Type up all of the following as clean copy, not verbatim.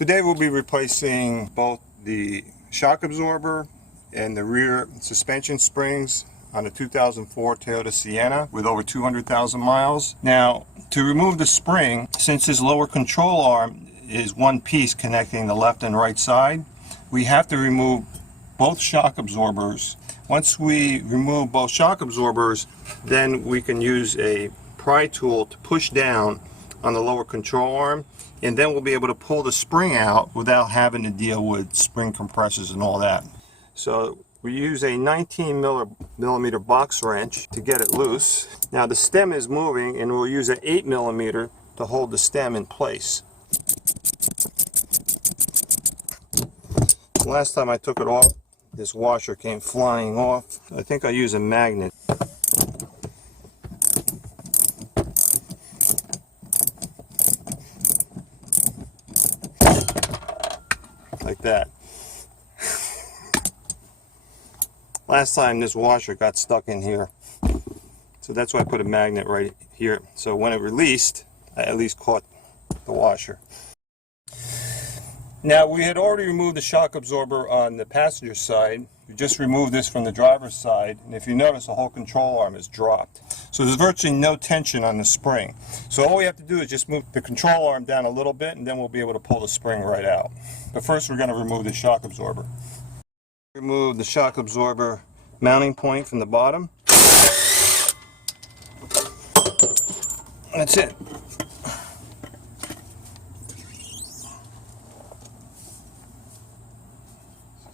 Today we'll be replacing both the shock absorber and the rear suspension springs on a 2004 Toyota Sienna with over 200,000 miles. Now, to remove the spring, since this lower control arm is one piece connecting the left and right side, we have to remove both shock absorbers. Once we remove both shock absorbers, then we can use a pry tool to push down on the lower control arm, and then we'll be able to pull the spring out without having to deal with spring compressors and all that. So we use a 19 millimeter box wrench to get it loose. Now the stem is moving, and we'll use an 8 millimeter to hold the stem in place. Last time I took it off, this washer came flying off. I think I use a magnet. Like that. Last time this washer got stuck in here, so that's why I put a magnet right here, so when it released I at least caught the washer. Now, we had already removed the shock absorber on the passenger side. We just removed this from the driver's side, and if you notice, the whole control arm is dropped, so there's virtually no tension on the spring. So all we have to do is just move the control arm down a little bit, and then we'll be able to pull the spring right out. But first we're going to remove the shock absorber. Remove the shock absorber mounting point from the bottom. That's it.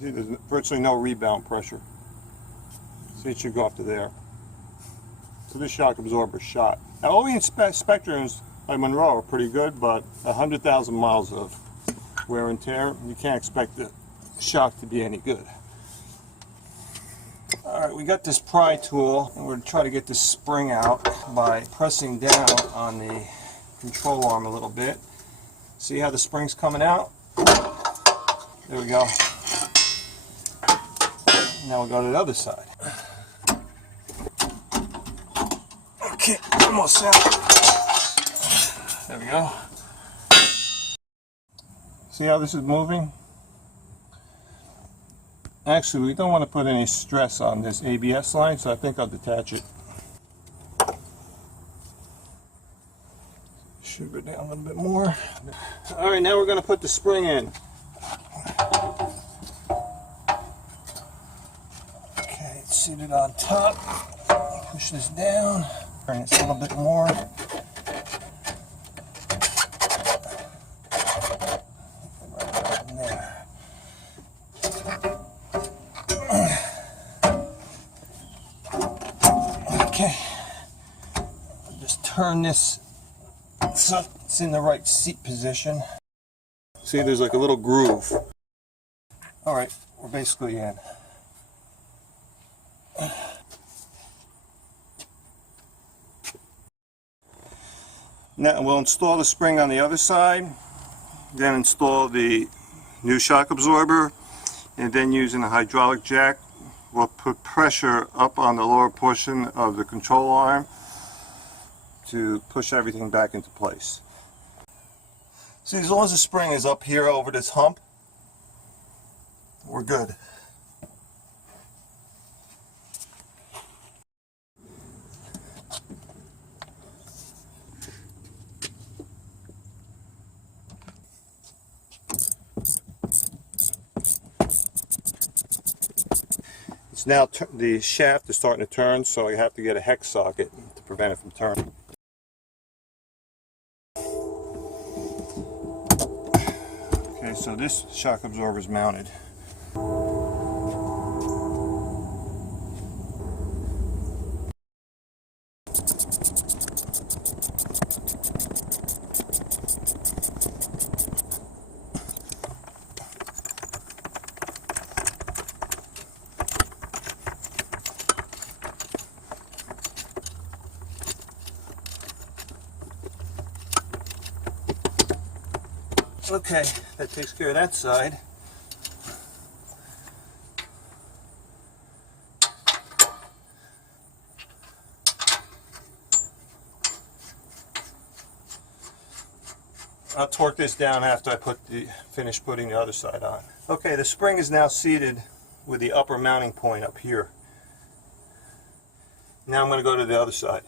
See, there's virtually no rebound pressure. See, it should go up to there. So this shock absorber is shot. Now, all the inspectors by Monroe are pretty good, but 100,000 miles of wear and tear, you can't expect the shock to be any good. Alright, we got this pry tool, and we're going to try to get this spring out by pressing down on the control arm a little bit. See how the spring's coming out? There we go. Now we'll go to the other side. Okay, almost out. There we go. See how this is moving? Actually, we don't want to put any stress on this ABS line, so I think I'll detach it. Should go down a little bit more. Alright, now we're going to put the spring in. Okay, it's seated on top. Push this down. Turn this a little bit more. Okay, just turn this so it's in the right seat position. See, there's like a little groove. Alright, we're basically in. Now we'll install the spring on the other side, then install the new shock absorber, and then using a hydraulic jack we'll put pressure up on the lower portion of the control arm to push everything back into place. See, as long as the spring is up here over this hump, we're good. Now the shaft is starting to turn, so I have to get a hex socket to prevent it from turning. Okay, so this shock absorber is mounted. Okay, that takes care of that side. I'll torque this down after I finish putting the other side on. Okay, the spring is now seated with the upper mounting point up here. Now I'm going to go to the other side.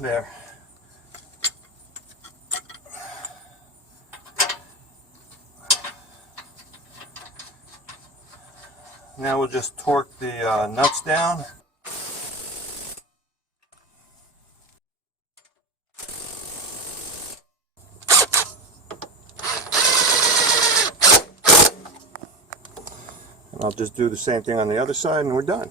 There. Now we'll just torque the nuts down. And I'll just do the same thing on the other side and we're done.